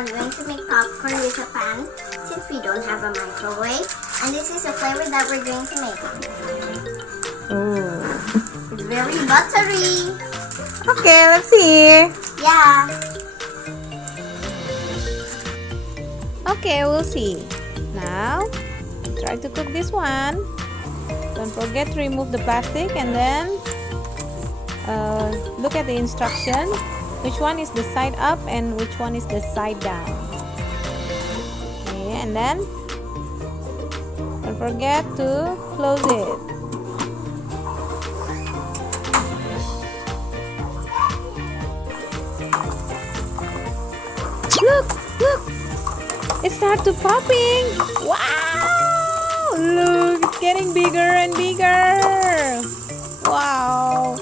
are going to make popcorn with a pan since we don't have a microwave. And this is the flavor that we're going to make. Oh. It's very buttery. Okay, let's see. Yeah. Okay, we'll see. Now, try to cook this one. Don't forget to remove the plastic and then look at the instruction. Which one is the side up and which one is the side down. Okay, and then don't forget to close it. Look! It starts to popping! Wow! Look, it's getting bigger and bigger! Wow!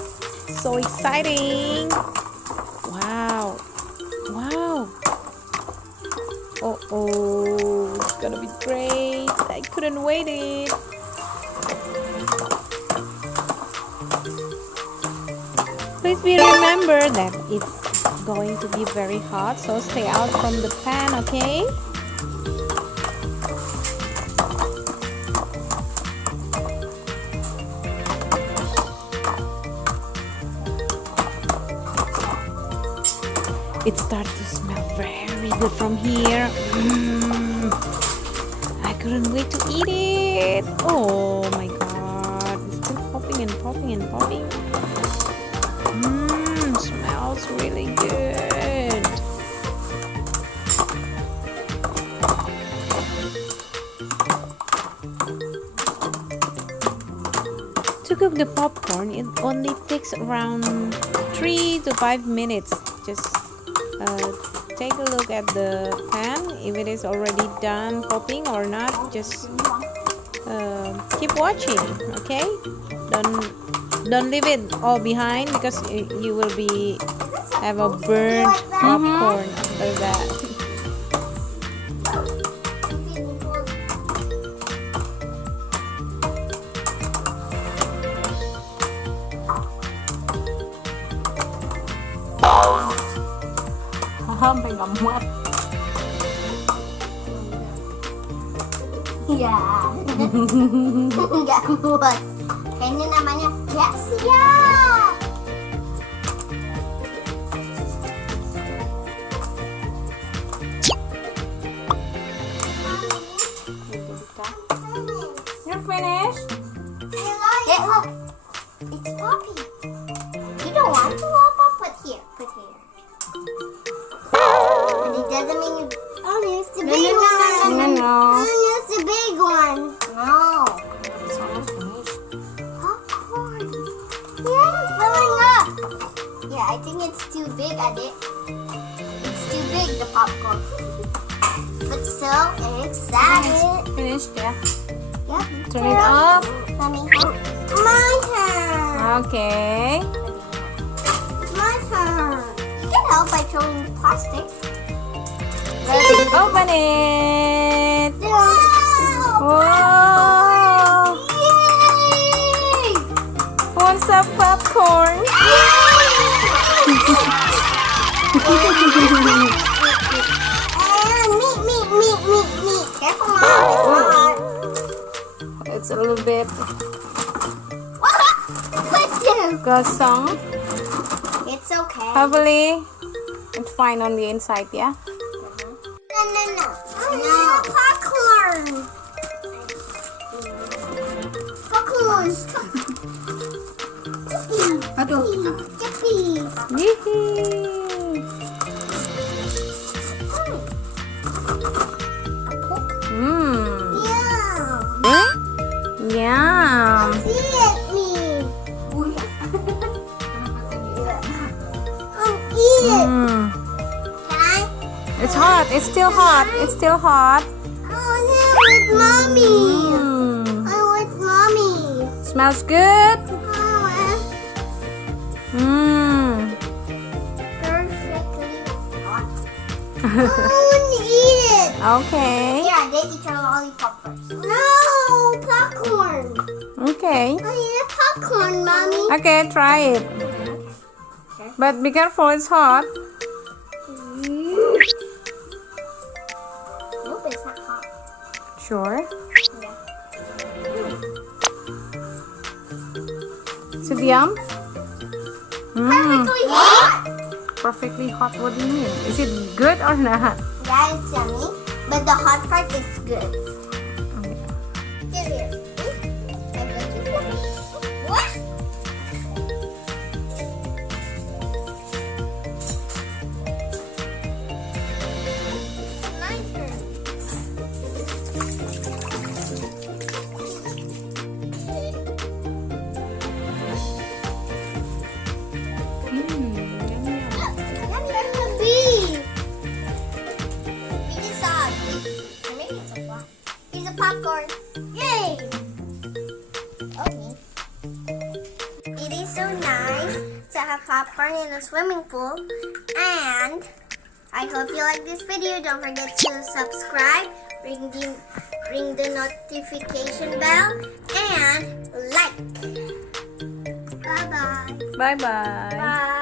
So exciting! Wow! Oh, it's gonna be great! I couldn't wait it! Please be remember that it's going to be very hot, so stay out from the pan, okay? It starts to smell very good from here. I couldn't wait to eat it. Oh my god. It's still popping and popping and popping. Smells really good. To cook the popcorn, it only takes around 3 to 5 minutes. Just take a look at the pan if it is already done popping or not. Just keep watching, okay? Don't leave it all behind because you will have a burnt popcorn after that. Sampai nggak muat. Iya. Nggak muat. Kayaknya namanya nggak siap. You're finished? Yeah, look. It's poppy. You don't want to pop? Put here. But it doesn't mean you. Oh, use the big one. No. Use the big one. No. It's almost finished. Popcorn. Yeah, it's filling up. Yeah, I think it's too big, Adik. It's too big, the popcorn. But so excited. Finished, yeah. Yep. Turn it up. Let me help. My turn. Okay. My turn. You can help by throwing the plastic. Let's open it. Wow! Wow! Yay! Who wants some popcorn? And meat. Careful, Mom. It's a little bit It's gosong. It's okay. Hopefully, it's fine on the inside, yeah? No. No. Popcorn. Aduh. Yippee. Yee. Yeah. Yum. See it, me. Eat it. Can I? It's hot. It's still hot. It's still hot. Oh no, with mommy. I want mommy. Smells good. Perfectly hot. I want to eat it. Okay. Yeah, they eat your lollipop first. No, popcorn. Okay. I need a popcorn, mommy. Okay, try it. But be careful, it's hot. sure? Yeah. Is it yum? Perfectly hot. Perfectly hot. What do you mean? Is it good or not? Yeah, it's yummy, but the hot part is good. Here. I'm going to flip it. What? My turn. Popcorn. Yay! Okay. It is so nice to have popcorn in a swimming pool. And I hope you like this video. Don't forget to subscribe, ring the notification bell, and like. Bye-bye. Bye-bye. Bye.